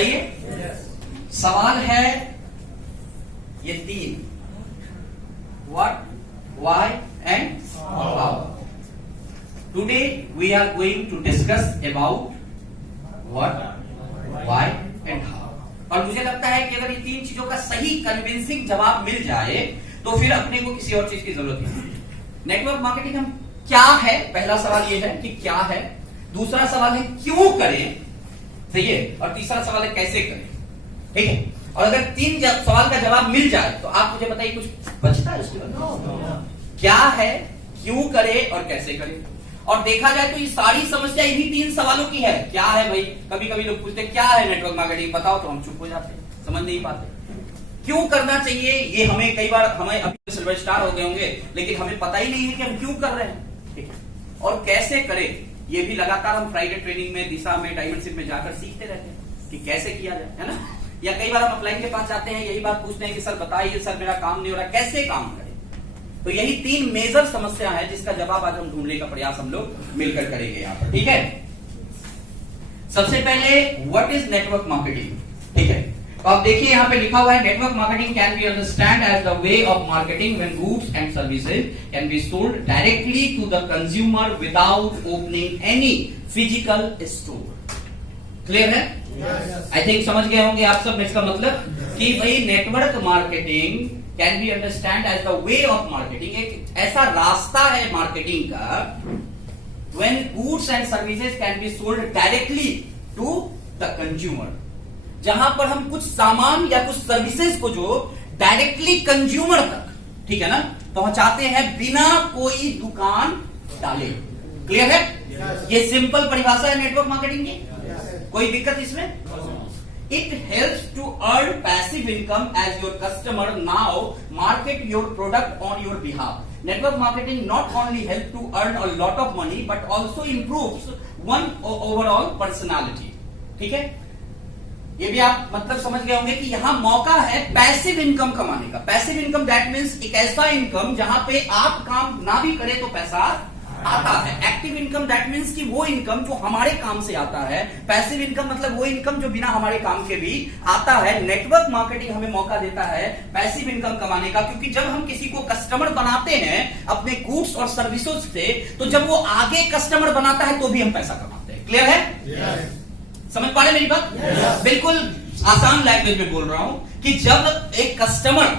सही है? सवाल है ये तीन, what, why and how. Today we are going to discuss about what, why and how. और मुझे लगता है कि अगर ये तीन चीजों का सही कन्विंसिंग जवाब मिल जाए तो फिर अपने को किसी और चीज की जरूरत नहीं. नेटवर्क मार्केटिंग हम क्या है, पहला सवाल ये है कि क्या है. दूसरा सवाल है क्यों करें, सही है. और तीसरा सवाल है कैसे करें. ठीक है. और अगर तीन सवाल का जवाब मिल जाए तो आप मुझे बताइए कुछ बचता है उसके बाद. क्या है, क्यों करे और कैसे करे. और देखा जाए तो ये सारी समस्या इन्हीं तीन सवालों की है. क्या है भाई, कभी कभी लोग पूछते हैं क्या है नेटवर्क मार्केटिंग, बताओ, तो हम चुप हो जाते हैं, समझ नहीं पाते. क्यों करना चाहिए ये हमें कई बार, हमें अभी सिल्वर स्टार हो गए होंगे लेकिन हमें पता ही नहीं है कि हम क्यों कर रहे हैं. ठीक है. और कैसे करें ये भी लगातार हम फ्राइडे ट्रेनिंग में, दिशा में, डायमंडशिप में जाकर सीखते रहते हैं कि कैसे किया जाए, है ना. या कई बार हम अपलाइन के पास जाते हैं, यही बात पूछते हैं कि सर बताइए सर मेरा काम नहीं हो रहा, कैसे काम करें. तो यही तीन मेजर समस्या है जिसका जवाब आज हम ढूंढने का प्रयास हम लोग मिलकर करेंगे यहाँ पर. ठीक है. सबसे पहले व्हाट इज नेटवर्क मार्केटिंग. ठीक है. तो आप देखिए यहाँ पे लिखा हुआ है network marketing can be understand as the way of marketing when goods and services can be sold directly to the consumer without opening any physical store. Clear है? आई थिंक समझ गए होंगे आप सब. इसका मतलब कि भाई network marketing can be understand as the way of marketing, एक ऐसा रास्ता है मार्केटिंग का when goods and services can be sold directly to the consumer, जहां पर हम कुछ सामान या कुछ सर्विसेज को जो डायरेक्टली कंज्यूमर तक, ठीक है ना, पहुंचाते हैं बिना कोई दुकान डाले. क्लियर है? ये सिंपल परिभाषा है नेटवर्क मार्केटिंग की. कोई दिक्कत इसमें? It helps to earn passive income as your customer now market your product on your behalf. Network marketing not only helps to earn a lot of money but also improves one overall personality. ठीक है. ये भी आप मतलब समझ गए होंगे कि यहां मौका है पैसिव इनकम कमाने का. पैसिव इनकम दैट मीन्स एक ऐसा इनकम जहां पे आप काम ना भी करें तो पैसा आता है. एक्टिव इनकम दैट मीन्स कि वो इनकम जो हमारे काम से आता है. पैसिव इनकम मतलब वो इनकम जो बिना हमारे काम के भी आता है. नेटवर्क मार्केटिंग हमें मौका देता है पैसिव इनकम कमाने का, क्योंकि जब हम किसी को कस्टमर बनाते हैं अपने गुड्स और सर्विसेज से, तो जब वो आगे कस्टमर बनाता है तो भी हम पैसा कमाते हैं. क्लियर है? समझ पा रहे मेरी बात? बिल्कुल आसान लैंग्वेज में बोल रहा हूं कि जब एक कस्टमर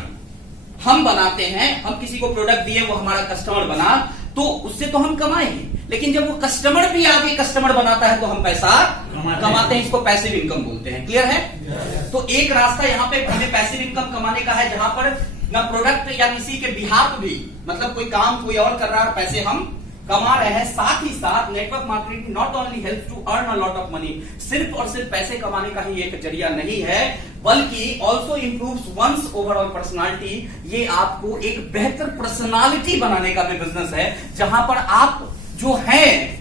हम बनाते हैं, हम किसी को प्रोडक्ट दिए, वो हमारा कस्टमर बना, तो उससे तो हम कमाएंगे, लेकिन जब वो कस्टमर भी आगे कस्टमर बनाता है तो हम पैसा कमाते हैं. इसको पैसिव इनकम बोलते हैं. क्लियर है? तो एक रास्ता यहाँ पे हमें पैसिव इनकम कमाने का है जहां पर ना प्रोडक्ट या किसी के बिहाफ भी, मतलब कोई काम कोई और कर रहा है, पैसे हम कमा रहे हैं. साथ ही साथ network marketing not only help to earn a lot of money, सिर्फ और सिर्फ पैसे कमाने का ही एक जरिया नहीं है, बल्कि also improves one's overall personality. ये आपको एक बेहतर पर्सनालिटी बनाने का भी बिजनेस है, जहां पर आप जो हैं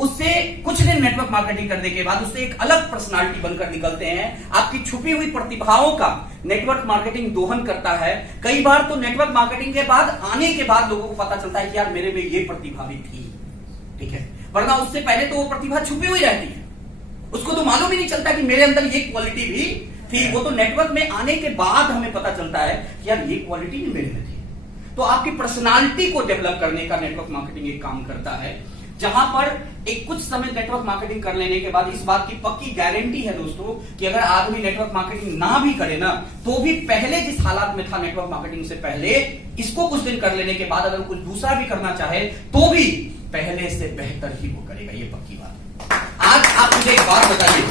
उससे कुछ दिन नेटवर्क मार्केटिंग करने के बाद उससे एक अलग पर्सनालिटी बनकर निकलते हैं. आपकी छुपी हुई प्रतिभाओं का नेटवर्क मार्केटिंग दोहन करता है. कई बार तो नेटवर्क मार्केटिंग के बाद आने के बाद लोगों को पता चलता है कि यार मेरे में ये प्रतिभा भी थी. ठीक है. वरना उससे पहले तो वो प्रतिभा छुपी हुई रहती है, उसको तो मालूम ही नहीं चलता कि मेरे अंदर ये क्वालिटी भी थी. वो तो नेटवर्क में आने के बाद हमें पता चलता है कि यार ये क्वालिटी भी मेरे में थी. तो आपकी पर्सनालिटी को डेवलप करने का नेटवर्क मार्केटिंग एक काम करता है, जहां पर एक कुछ समय नेटवर्क मार्केटिंग कर लेने के बाद इस बात की पक्की गारंटी है दोस्तों कि अगर आदमी नेटवर्क मार्केटिंग ना भी करे ना, तो भी पहले जिस हालात में था नेटवर्क मार्केटिंग से पहले, इसको कुछ दिन कर लेने के बाद अगर कुछ दूसरा भी करना चाहे तो भी पहले से बेहतर ही वो करेगा. ये पक्की बात है. आज आप मुझे एक बात बताइए,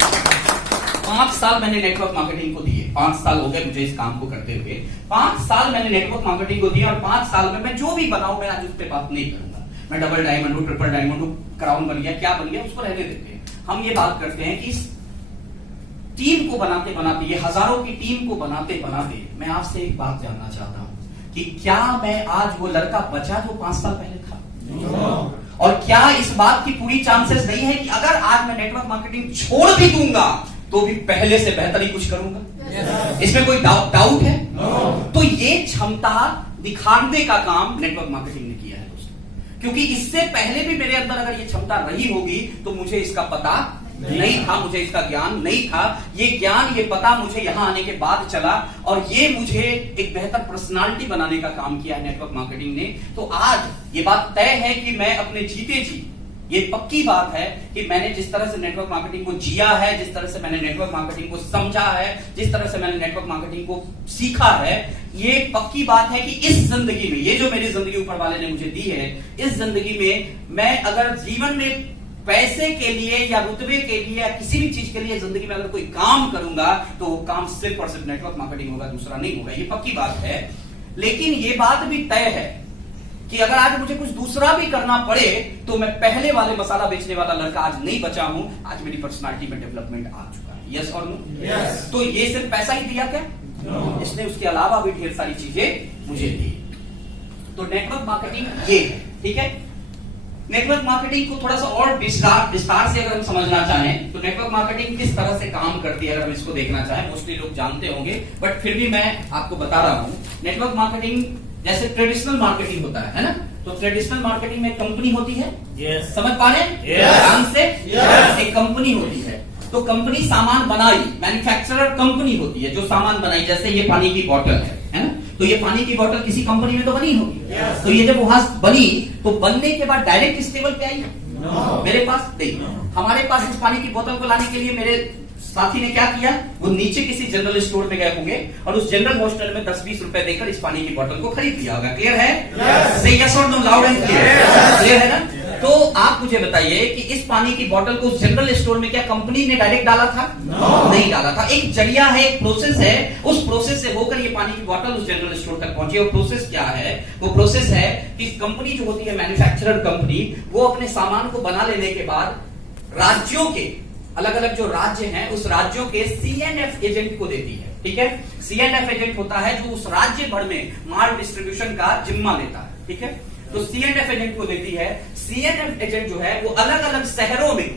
5 साल मैंने नेटवर्क मार्केटिंग को दिए. 5 साल हो गए मुझे इस काम को करते हुए. 5 साल मैंने नेटवर्क मार्केटिंग को दिया और 5 साल में मैं जो भी बनाऊं, मैं आज उस पर बात नहीं करूंगा. मैं डबल डायमंड हूं, ट्रिपल डायमंड हूं, क्राउन बन गया, क्या बन गया, उसको रहने देते हैं. हम ये बात करते हैं कि इस टीम को बनाते बनाते, ये हजारों की टीम को बनाते बनाते, मैं आपसे एक बात जानना चाहता हूं कि क्या मैं आज वो लड़का बचा जो 5 साल पहले था? और क्या इस बात की पूरी चांसेस नहीं है कि अगर आज मैं नेटवर्क मार्केटिंग छोड़ भी दूंगा तो भी पहले से बेहतर ही कुछ करूंगा? इसमें कोई डाउट है? तो ये क्षमता दिखाने का काम नेटवर्क मार्केटिंग ने किया है दोस्तों, क्योंकि इससे पहले भी मेरे अंदर अगर ये क्षमता रही होगी तो मुझे इसका पता नहीं था, मुझे इसका ज्ञान नहीं था। ये ज्ञान, ये पता मुझे यहां आने के बाद चला और ये मुझे एक बेहतर पर्सनालिटी बनाने का काम किया है नेटवर्क मार्केटिंग ने। तो आज ये बात तय है कि मैं अपने जीते जी, ये पक्की बात है कि मैंने जिस तरह से नेटवर्क मार्केटिंग को जिया है, जिस तरह से मैंने नेटवर्क मार्केटिंग को समझा है, जिस तरह से मैंने नेटवर्क मार्केटिंग को सीखा है, ये पक्की बात है कि इस जिंदगी में, ये जो मेरी जिंदगी ऊपर वाले ने मुझे दी है, इस जिंदगी में मैं अगर जीवन में पैसे के लिए या रुतबे के लिए या किसी भी चीज के लिए जिंदगी में अगर कोई काम करूंगा तो वो काम सिर्फ और सिर्फ नेटवर्क मार्केटिंग होगा, दूसरा नहीं होगा। ये पक्की बात है। लेकिन ये बात भी तय है कि अगर आज मुझे कुछ दूसरा भी करना पड़े तो मैं पहले वाले मसाला बेचने वाला लड़का आज नहीं बचा हूं। आज मेरी पर्सनालिटी में डेवलपमेंट आ चुका है। यस और नो? यस। तो ये सिर्फ पैसा ही दिया क्या? no. इसने उसके अलावा भी ढेर सारी चीजें मुझे दी। तो नेटवर्क मार्केटिंग ये है, ठीक है। नेटवर्क मार्केटिंग को थोड़ा सा और विस्तार से अगर हम समझना चाहें तो नेटवर्क मार्केटिंग किस तरह से काम करती है, अगर हम इसको देखना चाहें, मोस्टली लोग जानते होंगे, बट फिर भी मैं आपको बता रहा हूं। नेटवर्क मार्केटिंग जैसे ट्रेडिशनल मार्केटिंग होता है ना, तो ट्रेडिशनल मार्केटिंग में कंपनी होती है। yes. समझ पा रहे हैं? ध्यान से। एक कंपनी होती है, तो कंपनी सामान बनाई, मैन्युफैक्चरर कंपनी होती है जो सामान बनाई। जैसे ये पानी की बोतल है ना, तो ये पानी की बोतल किसी कंपनी में तो बनी होगी। yes. तो ये जब वहां बनी तो बनने के बाद डायरेक्ट इस टेबल पे आई? no. मेरे पास नहीं। हमारे पास इस पानी की बोतल को लाने के लिए मेरे साथी ने क्या किया, वो नीचे किसी जनरल स्टोर में गए होंगे और उस जनरल हॉस्टल में 10-20 रुपए देकर इस पानी की बोतल को खरीद लिया होगा। क्लियर है? से यस और no, loud and clear. Clear है ना? तो आप मुझे बताइए कि इस पानी की बोतल को उस जनरल स्टोर में क्या कंपनी ने डायरेक्ट डाला था? नहीं डाला था। एक जरिया है, एक प्रोसेस है, उस प्रोसेस से होकर ये पानी की बोतल उस जनरल स्टोर तक पहुंची। और प्रोसेस क्या है? वो प्रोसेस है कि कंपनी जो होती है, मैन्युफैक्चरर कंपनी, वो अपने सामान को बना लेने के बाद राज्यों के, अलग अलग जो राज्य हैं, उस राज्यों के CNF एजेंट को देती है। ठीक है? CNF एजेंट होता है जो उस राज्य भर में माल डिस्ट्रीब्यूशन का जिम्मा लेता है। ठीक है? तो CNF एजेंट को देती है। CNF एजेंट जो है वो अलग अलग शहरों में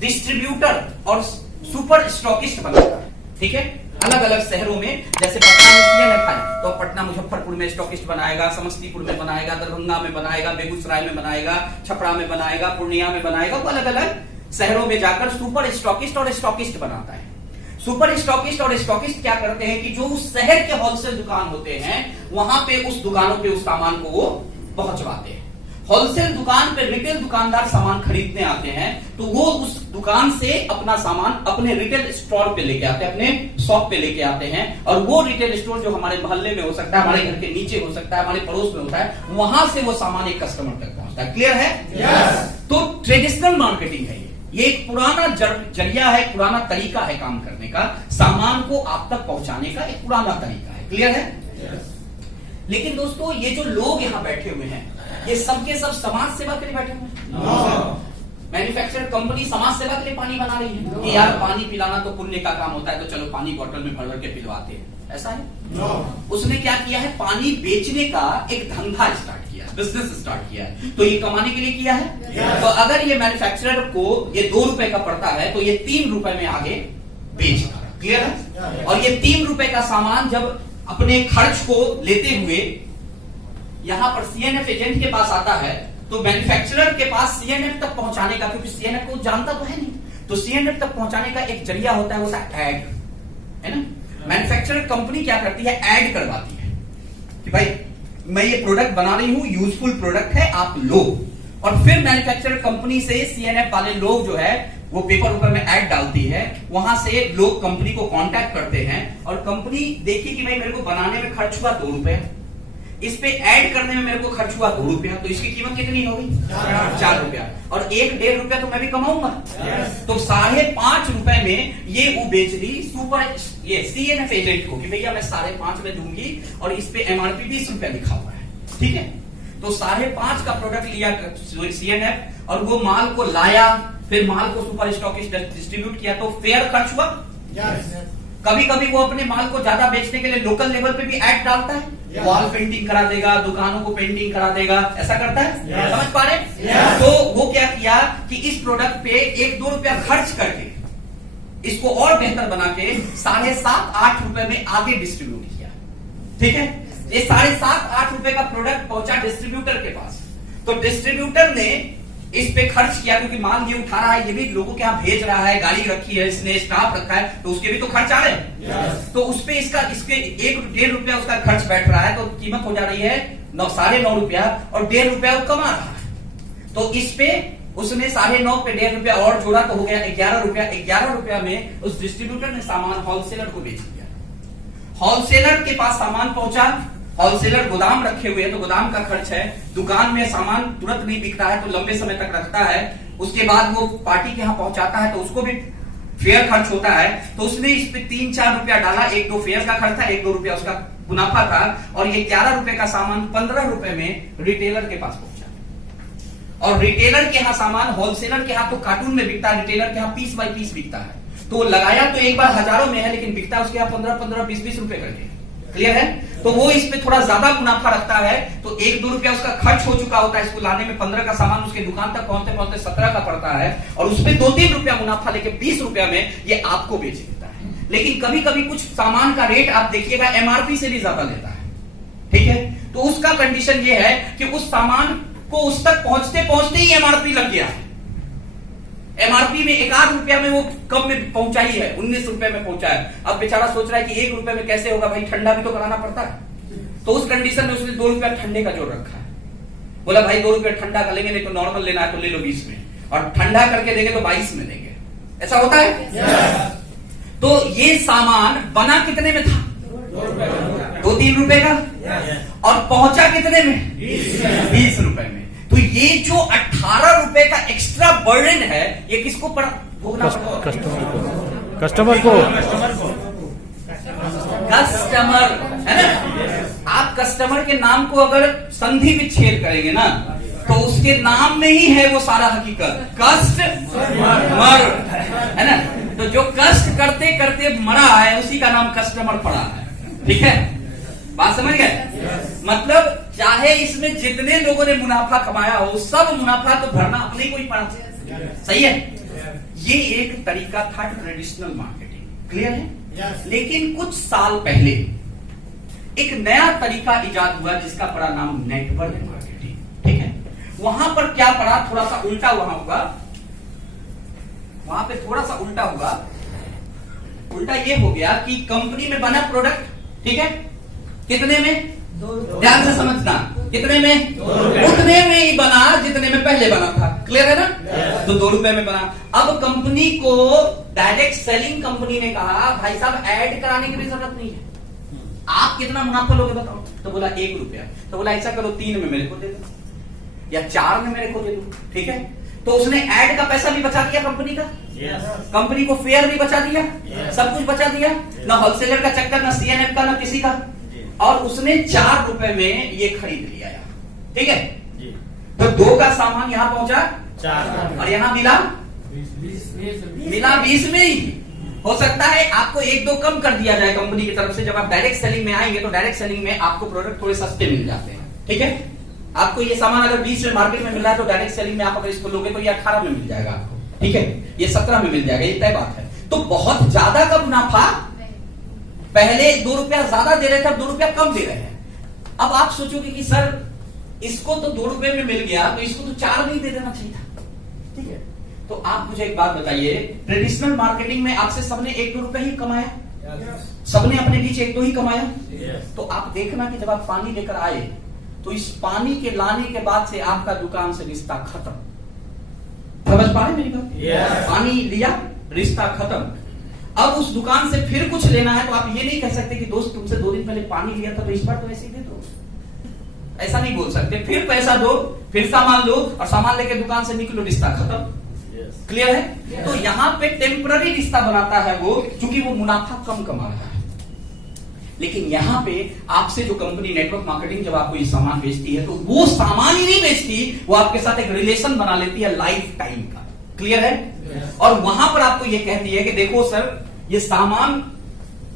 डिस्ट्रीब्यूटर और सुपर स्टॉकिस्ट बनाता है। ठीक है? अलग अलग शहरों में, जैसे पटना में CNF है तो पटना मुजफ्फरपुर में स्टॉकिस्ट बनाएगा, समस्तीपुर में बनाएगा, दरभंगा में बनाएगा, बेगूसराय में बनाएगा, छपरा में बनाएगा, पूर्णिया में बनाएगा। वो अलग अलग शहरों में जाकर सुपर स्टॉकिस्ट और स्टॉकिस्ट बनाता है। सुपर स्टॉकिस्ट और स्टॉकिस्ट क्या करते हैं कि जो उस शहर के होलसेल दुकान होते हैं वहां पे उस दुकानों पे उस सामान को वो पहुंचवाते हैं। होलसेल दुकान पे रिटेल दुकानदार सामान खरीदने आते हैं तो वो उस दुकान से अपना सामान अपने रिटेल स्टोर पे लेके आते हैं, अपने शॉप पे लेके आते हैं। और वो रिटेल स्टोर जो हमारे मोहल्ले में हो सकता है, हमारे घर के नीचे हो सकता है, हमारे पड़ोस में होता है, वहां से वो सामान एक कस्टमर तक पहुंचता है। क्लियर है? yes. तो ट्रेडिशनल मार्केटिंग है ये एक पुराना जरिया है, पुराना तरीका है काम करने का, सामान को आप तक पहुंचाने का एक पुराना तरीका है। क्लियर है? yes. लेकिन दोस्तों ये जो लोग यहाँ बैठे हुए हैं ये सबके सब समाज सेवा के लिए बैठे हुए हैं। मैन्युफैक्चरर कंपनी समाज सेवा के लिए पानी बना रही है कि यार पानी पिलाना तो पुण्य का काम होता है, तो चलो पानी बोतल में भर भर के पिलवाते हैं। ऐसा है? उसने क्या किया है, पानी बेचने का एक धंधा स्टार्ट किया, बिजनेस स्टार्ट किया है। तो ये कमाने के लिए किया है। तो अगर ये मैन्युफैक्चरर को ये 2 रुपए का पड़ता है तो ये 3 रुपए में आगे बेच रहा है। क्लियर है? और ये 3 रुपए का सामान जब अपने खर्च को लेते हुए यहां पर CNF एजेंट के पास आता है तो मैन्युफैक्चरर के पास CNF तक पहुंचाने का, क्योंकि CNF को जानता तो है नहीं, तो CNF तक पहुंचाने का एक जरिया होता है, वो ऐड है ना। मैन्युफैक्चरर कंपनी क्या करती है, ऐड करवाती है कि भाई मैं ये प्रोडक्ट बना रही हूं, यूजफुल प्रोडक्ट है, आप लो। और फिर मैन्युफैक्चरर कंपनी से CNF वाले लोग जो है वो पेपर में ऐड डालती है, वहां से लोग कंपनी को कांटेक्ट करते हैं और कंपनी देखी कि भाई मेरे को बनाने में खर्च हुआ 2 रुपए, इस पे ऐड करने में मेरे को खर्च हुआ 2 रुपया, तो इसकी कीमत कितनी होगी? 4 रुपया। और 1-1.5 रुपया तो मैं भी कमाऊंगा। तो 5.5 रुपए में ये वो बेच दी सुपर ये CNF एजेंट को कि भैया मैं 5.5 में दूंगी और इस पे MRP 20 रुपया लिखा हुआ है। ठीक है? तो 5.5 का प्रोडक्ट लिया CNF और वो माल को लाया, फिर माल को सुपर स्टॉकिस्ट डिस्ट्रीब्यूट किया, तो फेयर खर्च हुआ। कभी कभी वो अपने माल को ज्यादा बेचने के लिए लोकल लेवल पे भी ऐड डालता है, वॉल पेंटिंग करा देगा, दुकानों को पेंटिंग करा देगा, ऐसा करता है। समझ पा रहे? तो वो क्या किया कि इस प्रोडक्ट पे 1-2 रुपया खर्च करके इसको और बेहतर बना के 7.5-8 रुपए में आगे डिस्ट्रीब्यूट किया। ठीक है? ये 7.5-8 रुपए का प्रोडक्ट पहुंचा डिस्ट्रीब्यूटर के पास। तो डिस्ट्रीब्यूटर ने इस पे खर्च किया, क्योंकि माल ये उठा रहा है, ये भी लोगों के यहाँ भेज रहा है, गाड़ी रखी है, इसने स्टाफ रखा है, तो उसके भी तो खर्च आ रहे हैं। तो उस पे इसके 1-1.5 रुपया उसका खर्च बैठ रहा है, तो कीमत हो जा रही है 9.5 रुपया, और 1.5 रुपया वो कमा रहा है। तो इस पे उसने 9.5 पे 1.5 रुपया और जोड़ा, तो हो गया 11 रुपया। 11 रुपया में उस डिस्ट्रीब्यूटर ने सामान होलसेलर को बेच दिया। होलसेलर के पास सामान पहुंचा, होलसेलर गोदाम रखे हुए हैं, तो गोदाम का खर्च है, दुकान में सामान तुरंत नहीं बिकता है तो लंबे समय तक रखता है, उसके बाद वो पार्टी के यहाँ पहुंचाता है तो उसको भी फेयर खर्च होता है। तो उसने इस पे 3-4 रुपया डाला, 1-2 फेयर का खर्च था, 1-2 रुपया उसका मुनाफा था, और ये 11 रुपए का सामान 15 रुपए में रिटेलर के पास पहुंचा। और रिटेलर के यहाँ सामान होलसेलर के यहाँ तो कार्टून में बिकता है, रिटेलर के यहाँ पीस बाय पीस बिकता है। तो लगाया तो एक बार हजारों में है, लेकिन बिकता उसके यहाँ 15-15, 20-20 रुपए करके। क्लियर है? तो वो इस पे थोड़ा ज्यादा मुनाफा रखता है, तो 1-2 रुपया उसका खर्च हो चुका होता है इसको लाने में, 15 का सामान उसके दुकान तक पहुंचते पहुंचते 17 का पड़ता है, और उसमें 2-3 रुपया मुनाफा लेके 20 रुपया में ये आपको बेच देता है। लेकिन कभी कभी कुछ सामान का रेट आप देखिएगा एमआरपी से भी ज्यादा लेता है, ठीक है? तो उसका कंडीशन ये है कि उस सामान को उस तक पहुंचते पहुंचते ही एमआरपी लग गया। एमआरपी में 1-8 रुपया में वो कम में पहुंचा ही है, 19 रुपए में पहुंचा है। अब बेचारा सोच रहा है कि 1 रुपए में कैसे होगा भाई, ठंडा भी तो कराना पड़ता है। तो उस कंडीशन में उसने 2 रुपया ठंडे का जोड़ रखा है। बोला भाई 2 रुपया ठंडा का लेंगे, नहीं तो नॉर्मल लेना है तो ले लो 20 में, और ठंडा करके देंगे तो 22 में देंगे। ऐसा होता है? तो ये सामान बना कितने में था? 2-3 रुपए का, और पहुंचा कितने में? 20 रुपए में। तो ये जो 18 रुपए का एक्स्ट्रा बर्डन है, ये किसको भोगना पड़ता? कस्टमर को कस्टमर, है ना? आप कस्टमर के नाम को अगर संधि विच्छेद करेंगे ना, तो उसके नाम में ही है वो सारा हकीकत, कस्टमर, है ना? तो जो कष्ट करते करते मरा है उसी का नाम कस्टमर पड़ा है। ठीक है, बात समझ गए? मतलब चाहे इसमें जितने लोगों ने मुनाफा कमाया हो, सब मुनाफा तो भरना अपने को ही पड़ा। सही है? ये एक तरीका था ट्रेडिशनल मार्केटिंग। क्लियर है? लेकिन कुछ साल पहले एक नया तरीका इजाद हुआ जिसका पड़ा नाम नेटवर्क मार्केटिंग। ठीक है? वहां पर क्या पड़ा, थोड़ा सा उल्टा वहां हुआ, वहां पे थोड़ा सा उल्टा हुआ। उल्टा ये हो गया कि कंपनी में बना प्रोडक्ट, ठीक है, कितने में? ध्यान से समझना, कितने में? उतने में ही बना जितने में पहले बना था। क्लियर है ना? तो 2 रुपए में बना। अब कंपनी को डायरेक्ट सेलिंग कंपनी ने कहा भाई साहब ऐड कराने की भी जरूरत नहीं है, आप कितना मुनाफा लोगे बताओ? तो बोला 1 रुपया। तो बोला ऐसा करो 3 में मेरे को दे दो, या 4 में मेरे को दे दो। ठीक है? तो उसने ऐड का पैसा भी बचा दिया कंपनी का, कंपनी को फेयर भी बचा दिया, सब कुछ बचा दिया, ना होलसेलर का चक्कर, ना सीएनएफ का, ना किसी का। और उसने 4 रुपए में ये खरीद लिया यार। ठीक है? तो 2 का सामान यहां पहुंचा 4 और यहां मिला 20 में ही। हो सकता है आपको 1-2 कम कर दिया जाए कंपनी की तरफ से। जब आप डायरेक्ट सेलिंग में आएंगे तो डायरेक्ट सेलिंग में आपको प्रोडक्ट थोड़े सस्ते मिल जाते हैं। ठीक है? आपको ये सामान अगर 20 में मार्केट में मिल रहा है तो डायरेक्ट सेलिंग में आप अगर इसको लोगे तो ये 18 में मिल जाएगा आपको। ठीक है? ये 17 में मिल जाएगा, ये तय बात है। तो बहुत ज्यादा का मुनाफा, पहले 2 रुपया ज्यादा दे रहे थे, अब 2 रुपया कम दे रहे हैं। अब आप सोचोगे कि सर इसको तो 2 रुपए में मिल गया, तो इसको तो 4 नहीं दे देना चाहिए था। ठीक है? तो आप मुझे एक बात बताइए, ट्रेडिशनल मार्केटिंग में आपसे सबने 1-2 रुपए ही कमाया, सबने अपने बीच 1-2 ही कमाया। तो आप देखना कि जब आप पानी लेकर आए तो इस पानी के लाने के बाद से आपका दुकान से रिश्ता खत्म। समझ पा रहे मेरी बात? पानी लिया, रिश्ता खत्म। अब उस दुकान से फिर कुछ लेना है तो आप ये नहीं कह सकते कि दोस्त तुमसे 2 दिन पहले पानी लिया था तो इस बार तो ऐसे ही दे दो, ऐसा नहीं बोल सकते। फिर पैसा दो, फिर सामान लो, और सामान लेके दुकान से निकलो, रिश्ता खत्म। क्लियर है? तो यहाँ पे टेम्पररी रिश्ता बनाता है वो, क्योंकि वो मुनाफा कम कमा रहा है। लेकिन यहाँ पे आपसे जो कंपनी नेटवर्क मार्केटिंग जब आपको ये सामान बेचती है तो वो सामान ही नहीं बेचती, वो आपके साथ एक रिलेशन बना लेती है लाइफ टाइम का। क्लियर है? और वहां पर आपको ये कहती है कि देखो सर ये सामान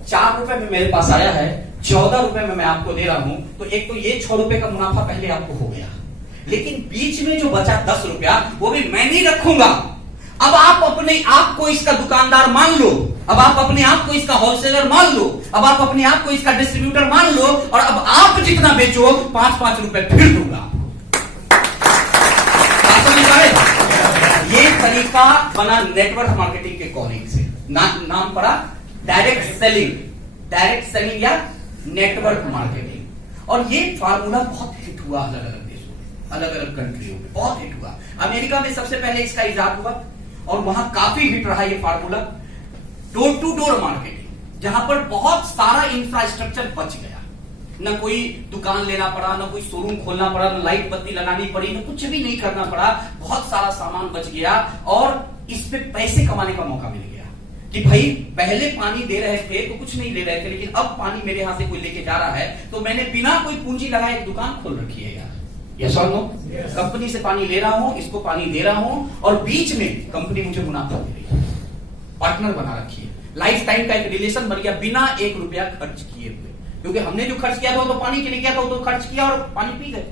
4 रुपए में मेरे पास आया है, 14 रुपए में मैं आपको दे रहा हूं, तो एक तो ये 6 रुपए का मुनाफा पहले आपको हो गया, लेकिन बीच में जो बचा 10 रुपया वो भी मैं नहीं रखूंगा। अब आप अपने आप को इसका दुकानदार मान लो, अब आप अपने आप को इसका होलसेलर मान लो, अब आप अपने आप को इसका डिस्ट्रीब्यूटर मान लो, और अब आप जितना बेचो 5-5 रुपए फिर दूंगा। समझ आ रहे? तरीका बना नेटवर्क मार्केटिंग के कॉलिंग से, नाम पड़ा डायरेक्ट सेलिंग या नेटवर्क मार्केटिंग। और ये फार्मूला बहुत हिट हुआ अलग अलग देशों में, अलग अलग कंट्रियों में बहुत हिट हुआ। अमेरिका में सबसे पहले इसका इजाद हुआ और वहां काफी हिट रहा ये formula. Door to door marketing, जहां पर बहुत सारा इंफ्रास्ट्रक्चर बच गया, न कोई दुकान लेना पड़ा, न कोई शोरूम खोलना पड़ा, न लाइट बत्ती लगानी पड़ी, न कुछ भी नहीं करना पड़ा, बहुत सारा सामान बच गया और इस पे पैसे कमाने का मौका मिल गया कि भाई पहले पानी दे रहे थे तो कुछ नहीं ले रहे थे, लेकिन अब पानी मेरे यहां से कोई लेके जा रहा है तो मैंने बिना कोई पूंजी लगाए एक दुकान खोल रखी है यार। यस और नो? कंपनी से पानी ले रहा हूं, इसको पानी दे रहा हूं और बीच में कंपनी मुझे मुनाफा दे रही है, पार्टनर बना रखी है, लाइफ टाइम का एक रिलेशन बन गया बिना 1 रुपया खर्च किए हुए। क्योंकि हमने जो खर्च किया था वो तो पानी के लिए किया था, वो तो खर्च किया और पानी पी गए,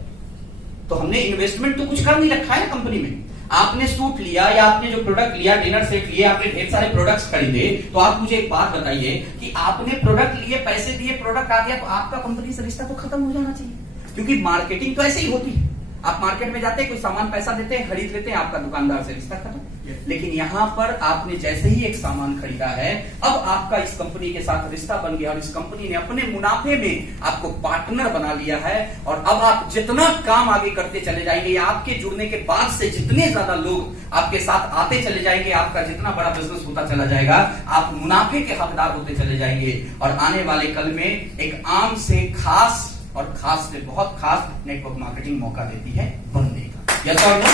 तो हमने इन्वेस्टमेंट तो कुछ कर नहीं रखा है ना कंपनी में। आपने सूट लिया या आपने जो प्रोडक्ट लिया, डिनर सेट लिए, आपने ढेर सारे प्रोडक्ट्स खरीदे, तो आप मुझे एक बात बताइए कि आपने प्रोडक्ट लिए, पैसे दिए, प्रोडक्ट आ गया, तो आपका कंपनी से रिश्ता तो खत्म हो जाना चाहिए। क्योंकि मार्केटिंग तो ऐसे ही होती है, आप मार्केट में जाते हैं, कोई सामान पैसा देते हैं, खरीद लेते हैं, आपका दुकानदार से रिश्ता खत्म। लेकिन यहां पर आपने जैसे ही एक सामान खरीदा है, अब आपका इस कंपनी के साथ रिश्ता बन गया और इस कंपनी ने अपने मुनाफे में आपको पार्टनर बना लिया है। और अब आप जितना काम आगे करते चले जाएंगे, आपके जुड़ने के बाद से जितने ज्यादा लोग आपके साथ आते चले जाएंगे, आपका जितना बड़ा बिजनेस होता चला जाएगा, आप मुनाफे के हकदार होते चले जाएंगे। और आने वाले कल में एक आम से खास और खास से बहुत खास नेटवर्क मार्केटिंग मौका देती है बनने का। यस और नो?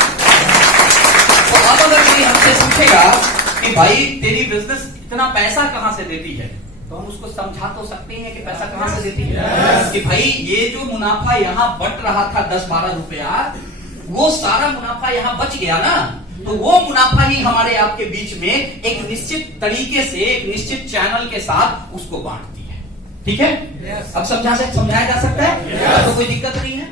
तो अब अगर कोई हमसे पूछेगा कि भाई तेरी बिजनेस इतना पैसा कहां से देती है, तो हम उसको समझा तो सकते हैं कि पैसा कहां से देती है। कि भाई ये जो मुनाफा यहां बट रहा था 10-12 रुपया, वो सारा मुनाफा यहां बच गया ना, तो वो मुनाफा ही हमारे आपके बीच में एक निश्चित तरीके से, एक निश्चित चैनल के साथ उसको बांटती है। ठीक है? अब समझाया जा सकता है? तो कोई दिक्कत नहीं है।